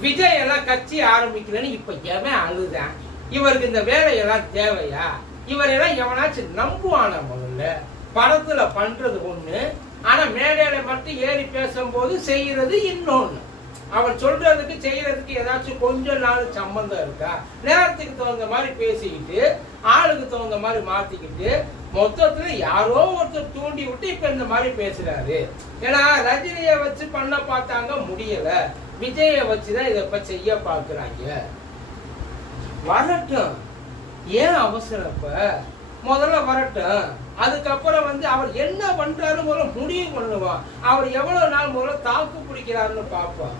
விஜய் எல்லாம் கட்சி ஆரம்பிக்கலன்னு இப்ப எவன் அழுதான்? இவருக்கு இந்த வேலையெல்லாம் தேவையா? இவரெல்லாம் எவனாச்சும் நம்புவான முதல்ல? படத்துல பண்றது ஒண்ணு ஆனா மேடையில மட்டும் ஏறி பேசும்போது செய்யறது இன்னொன்னு. அவர் சொல்றதுக்கு செய்யறதுக்கு ஏதாச்சும் கொஞ்சம் நாள் சம்பந்தம் இருக்கா? நேரத்துக்கு தகுந்த மாதிரி பேசிக்கிட்டு ஆளுக்கு தகுந்த மாதிரி மாத்திக்கிட்டு மொத்தத்துல யாரோ ஒருத்தர் தூண்டி விட்டு இப்ப இந்த மாதிரி பேசுறாரு. ஏன்னா ரஜினியை வச்சு பண்ண பார்த்தாங்க முடியல. விஜயை வச்சுதான் இதை இப்ப செய்ய பாக்குறாங்க வரட்டும். ஏன் அவசரம் இப்ப? முதல்ல வரட்டும். அதுக்கப்புறம் வந்து அவர் என்ன பண்றாரு முதல்ல முடிவு பண்ணுவான் அவர் எவ்வளவு நாள் முதல்ல தாக்கு பிடிக்கிறாருன்னு பார்ப்போம்.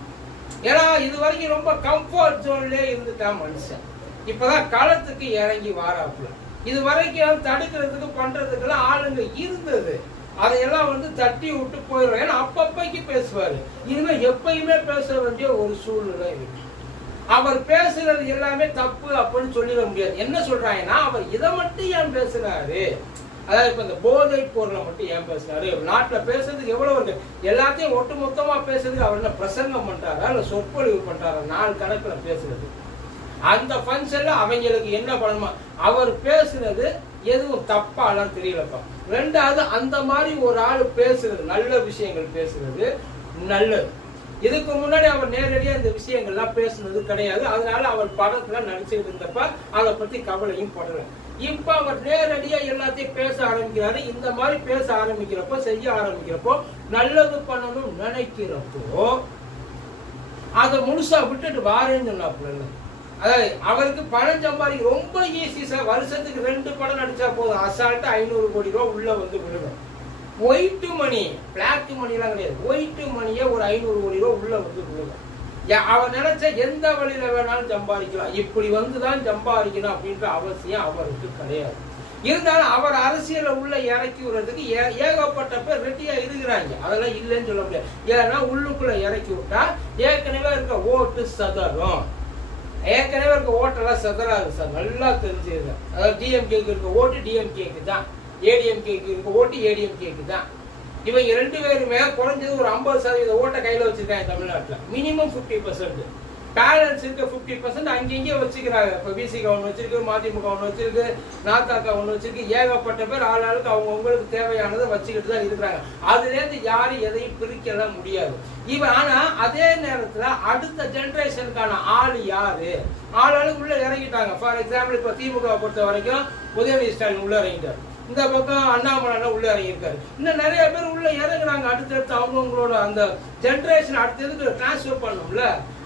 ஏன்னா இது வரைக்கும் ரொம்ப கம்ஃபர்ட் ஜோன்லயே இருந்துட்டான் மனுஷன். இப்பதான் களத்துக்கு இறங்கி வாராப்புல. இது வரைக்கும் தடுக்கிறதுக்கு பண்றதுக்கெல்லாம் ஆளுங்க இருந்தது. அதையெல்லாம் வந்து தட்டி விட்டு போயிடும் ஏன்னா அப்பப்பைக்கு பேசுவாரு. இனிமே எப்பயுமே பேச வேண்டிய ஒரு சூழ்நிலை இருக்கு அவர் பேசுறது எல்லாமே தப்பு அப்படின்னு சொல்லிட முடியாது. என்ன சொல்றாங்கன்னா அவர் இதை மட்டும் ஏன் பேசுறாரு? அதாவது இப்ப இந்த போதை பொருளை மட்டும் ஏன் பேசுறாரு? நாட்டுல பேசுறதுக்கு எவ்வளவு இருக்கு? எல்லாத்தையும் ஒட்டு மொத்தமா பேசுறதுக்கு அவர் என்ன பிரசங்கம் பண்ணுறாரா இல்லை சொற்பொழிவு பண்ணுறாரா நாலு கணக்குல பேசுறது. அந்த ஃபங்க்ஷன்ல அவங்களுக்கு என்ன பண்ணணுமா அவர் பேசுனது எதுவும் தப்பாலாம் தெரியலப்பா. ரெண்டாவது அந்த மாதிரி ஒரு ஆள் பேசுறது நல்ல விஷயங்கள் பேசுறது நல்லது. இதுக்கு முன்னாடி அவர் நேரடியா இந்த விஷயங்கள்லாம் பேசுனது கிடையாது. அதனால அவர் படத்துல நடிச்சிட்டு இருந்தப்ப அதை பத்தி கவலையும் படல. இப்ப அவர் நேரடியா எல்லாத்தையும் பேச ஆரம்பிக்கிறாரு. இந்த மாதிரி பேச ஆரம்பிக்கிறப்போ செய்ய ஆரம்பிக்கிறப்போ நல்லது பண்ணணும் நினைக்கிறப்போ அதை முழுசா விட்டுட்டு வாரேன்னு சொன்னாப்புல. அதாவது அவருக்கு பணம் சம்பாதிக்க ரொம்ப ஈஸி சார் வருஷத்துக்கு ரெண்டு படம் நடிச்சா போதும். அசால்ட்டு ஐநூறு கோடி ரூபா உள்ள வந்து விழுகும். ஒயிட்டு மணி பிளாக் மணிலாம் கிடையாது. ஒயிட்டு மணியே ஒரு ஐநூறு கோடி ரூபா உள்ள வந்து விழுகும். அவர் நினைச்ச எந்த வழியில வேணாலும் சம்பாதிக்கலாம். இப்படி வந்துதான் சம்பாதிக்கணும் அப்படின்ற அவசியம் அவருக்கு கிடையாது. இருந்தாலும் அவர் அரசியல உள்ள இறக்கி விடுறதுக்கு ஏ- ஏகப்பட்ட பேர் ரெடியா இருக்கிறாங்க. அதெல்லாம் இல்லைன்னு சொல்ல முடியாது. ஏன்னா உள்ளுக்குள்ள இறக்கி விட்டா ஏற்கனவே இருக்க ஓட்டு சதரும் ஏற்கனவே இருக்க ஓட்டெல்லாம் செதறாது சார். நல்லா தெரிஞ்சுது அதாவது டிஎம்கேக்கு இருக்க ஓட்டு டிஎம்கேக்கு தான். ஏடிஎம்கேக்கு இருக்க ஓட்டு ஏடிஎம்கேக்கு தான். இவங்க ரெண்டு பேருமே குறைஞ்சது ஒரு ஐம்பது சதவீத ஓட்டை கையில வச்சுருக்காங்க தமிழ்நாட்டில். மினிமம் ஃபிஃப்டி பர்சன்ட் பேலன்ஸ் இருக்க ஃபிஃப்டி பர்சன்ட் அங்கங்கே வச்சுக்கிறாங்க. இப்போ பிசிகா ஒன்று வச்சிருக்கு மதிமுக ஒன்று வச்சிருக்கு நாத்தாக்கா ஒன்று வச்சிருக்கு. ஏகப்பட்ட பேர் ஆள் ஆளுக்கு அவங்க உங்களுக்கு தேவையானதை வச்சுக்கிட்டு தான் இருக்கிறாங்க. அதுலேருந்து யாரும் எதையும் பிரிக்கலாம் முடியாது. இவன் ஆனா அதே நேரத்தில் அடுத்த ஜென்ரேஷனுக்கான ஆள் யாரு? ஆளாளுக்கு உள்ள இறங்கிட்டாங்க. ஃபார் எக்ஸாம்பிள் இப்போ திமுக பொறுத்த வரைக்கும் உதயநிதி ஸ்டாலின் உள்ள இறங்கிட்டார். இந்த பக்கம் அண்ணாமலை உள்ள இறங்கியிருக்காரு. இன்னும் நிறைய பேர் உள்ள இறங்குறாங்க. அடுத்தடுத்து அவங்கவுங்களோட அந்த ஜென்ரேஷன் அடுத்ததுக்கு டிரான்ஸ்ஃபர் பண்ணும்ல.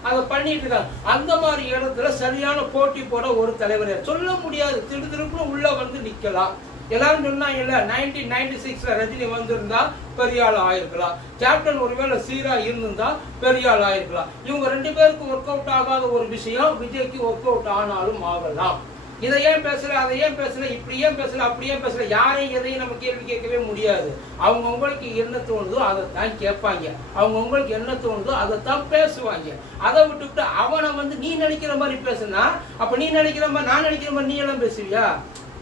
அதை பண்ணிட்டு இருக்காங்க. அந்த மாதிரி இடத்துல சரியான போட்டி போட ஒரு தலைவர் யார்? சொல்ல முடியாது. திரு திருப்புல உள்ள வந்து நிக்கலாம். எல்லாரும் சொன்னாங்க இல்ல நைன்டீன் நைன்டி சிக்ஸ்ல ரஜினி வந்திருந்தா பெரிய ஆள் ஆயிருக்கலாம். கேப்டன் ஒருவேளை சீரா இருந்திருந்தா பெரிய ஆள் ஆயிருக்கலாம். இவங்க ரெண்டு பேருக்கு ஒர்க் அவுட் ஆகாத ஒரு விஷயம் விஜய்க்கு ஒர்க் அவுட் ஆனாலும் ஆகலாம். இதை ஏன் பேசல அதை ஏன் பேசல இப்படி ஏன் பேசல அப்படி ஏன் பேசல யாரையும் எதையும் நம்ம கேள்வி கேட்கவே முடியாது. அவங்க உங்களுக்கு என்ன தோணுதோ அதை தான் கேட்பாங்க. அவங்க உங்களுக்கு என்ன தோணுதோ அதை தான் பேசுவாங்க. அதை விட்டுவிட்டு அவனை வந்து நீ நினைக்கிற மாதிரி பேசுனா அப்ப நீ நினைக்கிற மாதிரி நான் நினைக்கிற மாதிரி நீ எல்லாம் பேசுவியா?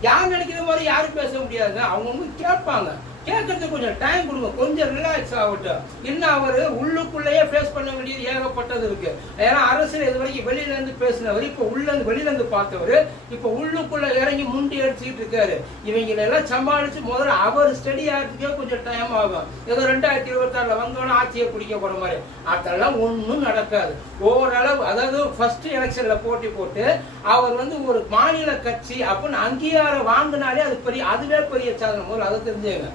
யார் நினைக்கிற மாதிரி யாரும் பேச முடியாதுங்க. அவங்கவுங்க கேட்பாங்க. கேட்கறதுக்கு கொஞ்சம் டைம் கொடுங்க. கொஞ்சம் ரிலாக்ஸ் ஆகட்டும். இன்னும் அவர் உள்ளுக்குள்ளேயே ஃபேஸ் பண்ண வேண்டியது ஏகப்பட்டது இருக்கு. ஏன்னா அரசியல் இது வரைக்கும் வெளியில இருந்து பேசினவர் இப்போ உள்ள இருந்து வெளியில இருந்து பார்த்தவர் இப்போ உள்ளுக்குள்ள இறங்கி முண்டி அடிச்சுக்கிட்டு இருக்காரு. இவங்களை எல்லாம் சமாளிச்சு முதல்ல அவர் ஸ்டடி ஆகிறதுக்கே கொஞ்சம் டைம் ஆகும். ஏதோ ரெண்டாயிரத்தி இருபத்தாறுல வந்தோன்னே வந்தோன்னா ஆட்சியை பிடிக்க போற மாதிரி. அதெல்லாம் ஒன்றும் நடக்காது. ஓரளவு அதாவது ஃபர்ஸ்ட் எலெக்ஷன்ல போட்டி போட்டு அவர் வந்து ஒரு மாநில கட்சி அப்படின்னு அங்கீகாரம் வாங்கினாலே அது பெரிய அதுவே பெரிய சாதனை. முதல்ல அதை தெரிஞ்சுங்க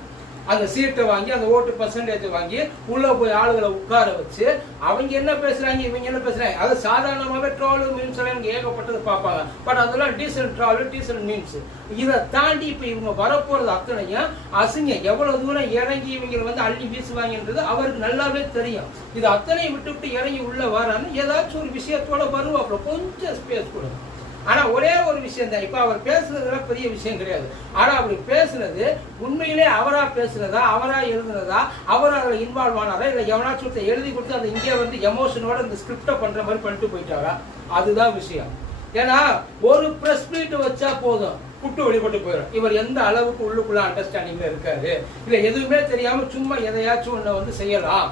அந்த சீட்டை வாங்கி அந்த ஓட்டு பர்சன்டேஜ் வாங்கி உள்ள போய் ஆளுகளை உட்கார வச்சு அவங்க என்ன பேசுறாங்க இவங்க என்ன பேசுறாங்க? அது சாதாரணமாகவே ட்ரோலு மீன்ஸ் எல்லாம் ஏகப்பட்டது பார்ப்பாங்க. பட் அதெல்லாம் டீசல் ட்ராலு டீசல் மீன்ஸ் இதை தாண்டி இப்ப இவங்க வரப்போறது அத்தனையும் அசிங்க எவ்வளவு தூரம் இறங்கி இவங்க வந்து அள்ளி வீசுவாங்கன்றது அவருக்கு நல்லாவே தெரியும். இது அத்தனையும் விட்டு விட்டு இறங்கி உள்ள வரான்னு ஏதாச்சும் ஒரு விஷயத்தோட வருவாப்புல. கொஞ்சம் ஸ்பேஸ் கொடுங்க. ஆனா ஒரே ஒரு விஷயம் தான். இப்ப அவர் பேசுனதுலாம் பெரிய விஷயம் கிடையாது. ஆனா அவர் பேசுனது உண்மையிலே அவரா பேசுனதா அவரா எழுதுனதா அவர் அதில் இன்வால்வ் ஆனாரா இல்லை எவனாச்சும் எழுதி கொடுத்து அதை இங்கே வந்து எமோஷனோட இந்த ஸ்கிரிப்டை பண்ற மாதிரி பண்ணிட்டு போயிட்டாரா? அதுதான் விஷயம். ஏன்னா ஒரு பிரஸ் மீட் வச்சா போதும். புட்டு வெளிப்பட்டு போயிடும். இவர் எந்த அளவுக்கு உள்ளுக்குள்ள அண்டர்ஸ்டாண்டிங்ல இருக்காரு? இல்ல எதுவுமே தெரியாம சும்மா எதையாச்சும் ஒன்று வந்து செய்யலாம்.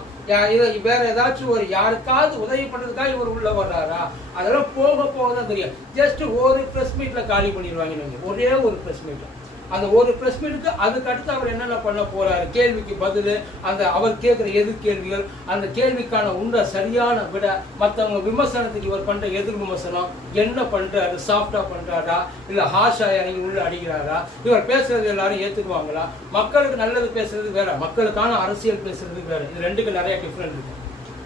வேற ஏதாச்சும் ஒரு யாருக்காவது உதவி பண்றதுக்காக இவர் உள்ள வர்றாரா? அதெல்லாம் போக போக தான் தெரியும். ஜஸ்ட் ஒரு பிரஸ் மீட்ல காலி பண்ணிடுவாங்க ஒரே ஒரு பிரஸ் மீட் அந்த ஒரு பிரஸ் மீட்டுக்கு அதுக்கு அடுத்து அவர் என்னென்ன பண்ண போறாரு? கேள்விக்கு பதில் அந்த அவர் கேட்குற எது கேள்விகள் அந்த கேள்விக்கான உண்ட சரியான விட மற்றவங்க விமர்சனத்துக்கு இவர் பண்ற எதிர் விமர்சனம் என்ன பண்றாரு சாஃப்டா பண்றாரா இல்ல ஹாஷா இறங்கி உள்ள அடிக்கிறாரா இவர் பேசுறது எல்லாரும் ஏத்துக்குவாங்களா? மக்களுக்கு நல்லது பேசுறது வேற மக்களுக்கான அரசியல் பேசுறது வேற. இது ரெண்டுக்கு நிறைய டிஃப்ரெண்ட் இருக்கு.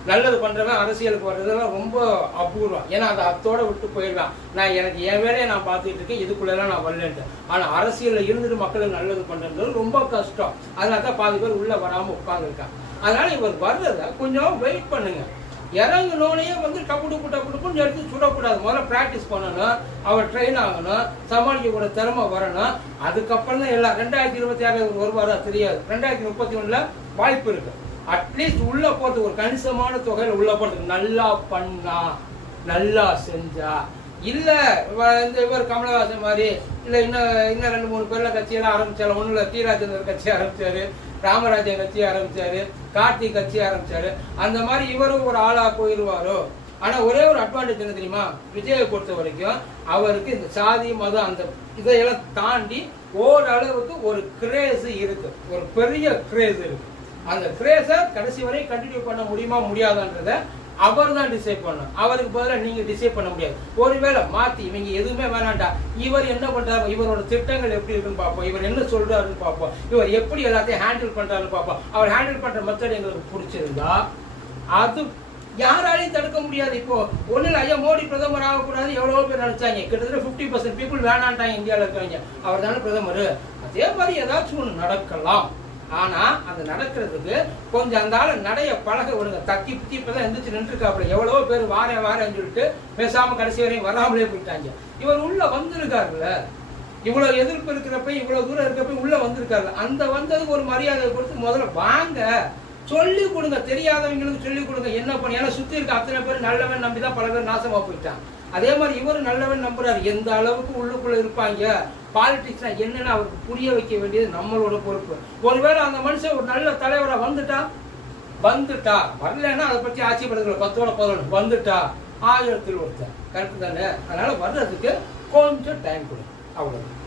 நல்லது பண்ணுறவன் அரசியலுக்கு வர்றதெல்லாம் ரொம்ப அபூர்வம். ஏன்னா அதை அத்தோட விட்டு போயிடலாம் நான் எனக்கு என் வேலையை நான் பார்த்துட்டு இருக்கேன் இதுக்குள்ளெல்லாம் நான் வரலன்ட்டு. ஆனால் அரசியலில் இருந்துட்டு மக்களுக்கு நல்லது பண்ணுறது ரொம்ப கஷ்டம். அதனால தான் பாதி பேர் உள்ளே வராமல் உட்காந்துருக்கான் அதனால் இவர் வர்றதை கொஞ்சம் வெயிட் பண்ணுங்க. இறங்கினோடனே வந்து டப்பு டப்பு டப்பு டப்புன்னு எடுத்து சுடக்கூடாது. முதல்ல ப்ராக்டிஸ் பண்ணணும். அவர் ட்ரெயின் ஆகணும். சமாளிக்கக்கூட திறமை வரணும். அதுக்கப்புறம் தான் எல்லாம். ரெண்டாயிரத்தி இருபத்தி ஆறு ஒரு வாரம் தெரியாது. ரெண்டாயிரத்தி முப்பத்தி ஒன்றில் வாய்ப்பு இருக்குது அட்லீஸ்ட் உள்ள போறதுக்கு ஒரு கணிசமான தொகையில உள்ள போறதுக்கு நல்லா பண்ணா நல்லா செஞ்சா. இல்ல இந்த இவர் கமலஹாசன் மாதிரி இல்ல இன்னும் இன்னும் ரெண்டு மூணு பேர்ல கட்சியெல்லாம் ஆரம்பிச்சாரு ஒண்ணு இல்ல தீராஜேந்தர் கட்சி ஆரம்பிச்சாரு ராமராஜன் கட்சி ஆரம்பிச்சாரு கார்த்திக் கட்சி ஆரம்பிச்சாரு. அந்த மாதிரி இவரும் ஒரு ஆளா போயிருவாரோ? ஆனா ஒரே ஒரு அட்வான்டேஜ் என்ன தெரியுமா? விஜயை பொறுத்த வரைக்கும் அவருக்கு இந்த சாதி மதம் அந்த இதையெல்லாம் தாண்டி ஓரளவுக்கு ஒரு கிரேஸ் இருக்கு. ஒரு பெரிய கிரேஸ் இருக்கு. அந்த கிரேஸை கடைசி வரை கண்டினியூ பண்ண முடியுமா முடியாதான்றத அவர் தான் டிசைட் பண்ணணும். அவருக்கு பதிலாக நீங்கள் டிசைட் பண்ண முடியாது. ஒருவேளை மாற்றி இவங்க எதுவுமே வேணாண்டா. இவர் என்ன பண்ணுறாங்க இவரோட திட்டங்கள் எப்படி இருக்குன்னு பார்ப்போம். இவர் என்ன சொல்கிறாருன்னு பார்ப்போம். இவர் எப்படி எல்லாத்தையும் ஹேண்டில் பண்ணுறாருன்னு பார்ப்போம். அவர் ஹேண்டில் பண்ணுற மெத்தட் எங்களுக்கு பிடிச்சிருந்தா அது யாராலையும் தடுக்க முடியாது. இப்போ ஒன்றில் ஐயா மோடி பிரதமர் ஆகக்கூடாது எவ்வளோ பேர் நினைச்சாங்க. கிட்டத்தட்ட 50% பர்சன்ட் பீப்புள் வேணான்ட்டாங்க இந்தியாவில் இருக்கவங்க. அவர் தானே பிரதமர். அதே மாதிரி ஏதாச்சும் ஒன்று நடக்கலாம். ஆனா அது நடக்கிறதுக்கு கொஞ்சம் அந்த ஆள் நடைய பழக விடுங்க. தத்தி புத்தி இப்பதான் எந்திரிச்சு நின்றுருக்காப்புல. எவ்வளவோ பேர் வாரேன் வாரேன்னு சொல்லிட்டு பேசாம கடைசி வரையும் வராமலே போயிட்டாங்க. இவர் உள்ள வந்திருக்காருல்ல. இவ்வளவு எதிர்ப்பு இருக்கிறப்ப இவ்வளவு தூரம் இருக்கிறப்ப உள்ள வந்திருக்காரு அந்த வந்ததுக்கு ஒரு மரியாதை கொடுத்து முதல்ல வாங்க. சொல்லி கொடுங்க. தெரியாதவங்களுக்கு சொல்லி கொடுங்க. என்ன பண்ணி ஏன்னா சுத்தி இருக்க அத்தனை பேர் நல்லவன் நம்பி தான் பல பேர் நாசமா போயிட்டான் அதே மாதிரி இவரும் நல்லவன் நம்புறாரு. எந்த அளவுக்கு உள்ளுக்குள்ள இருப்பாங்க? பாலிடிக்ஸ்னா என்னன்னு அவருக்கு புரிய வைக்க வேண்டியது நம்மளோட பொறுப்பு. ஒருவேளை அந்த மனுஷன் ஒரு நல்ல தலைவராக வந்துட்டா? வந்துட்டா. வரலன்னா அதை பற்றி ஆச்சரியப்படுகிற பத்தோட பதினொன்று வந்துட்டா. ஆயிரத்தில் ஒருத்தர் கரெக்டு தானே? அதனால வர்றதுக்கு கொஞ்சம் டைம் கொடுங்க அவ்வளோதான்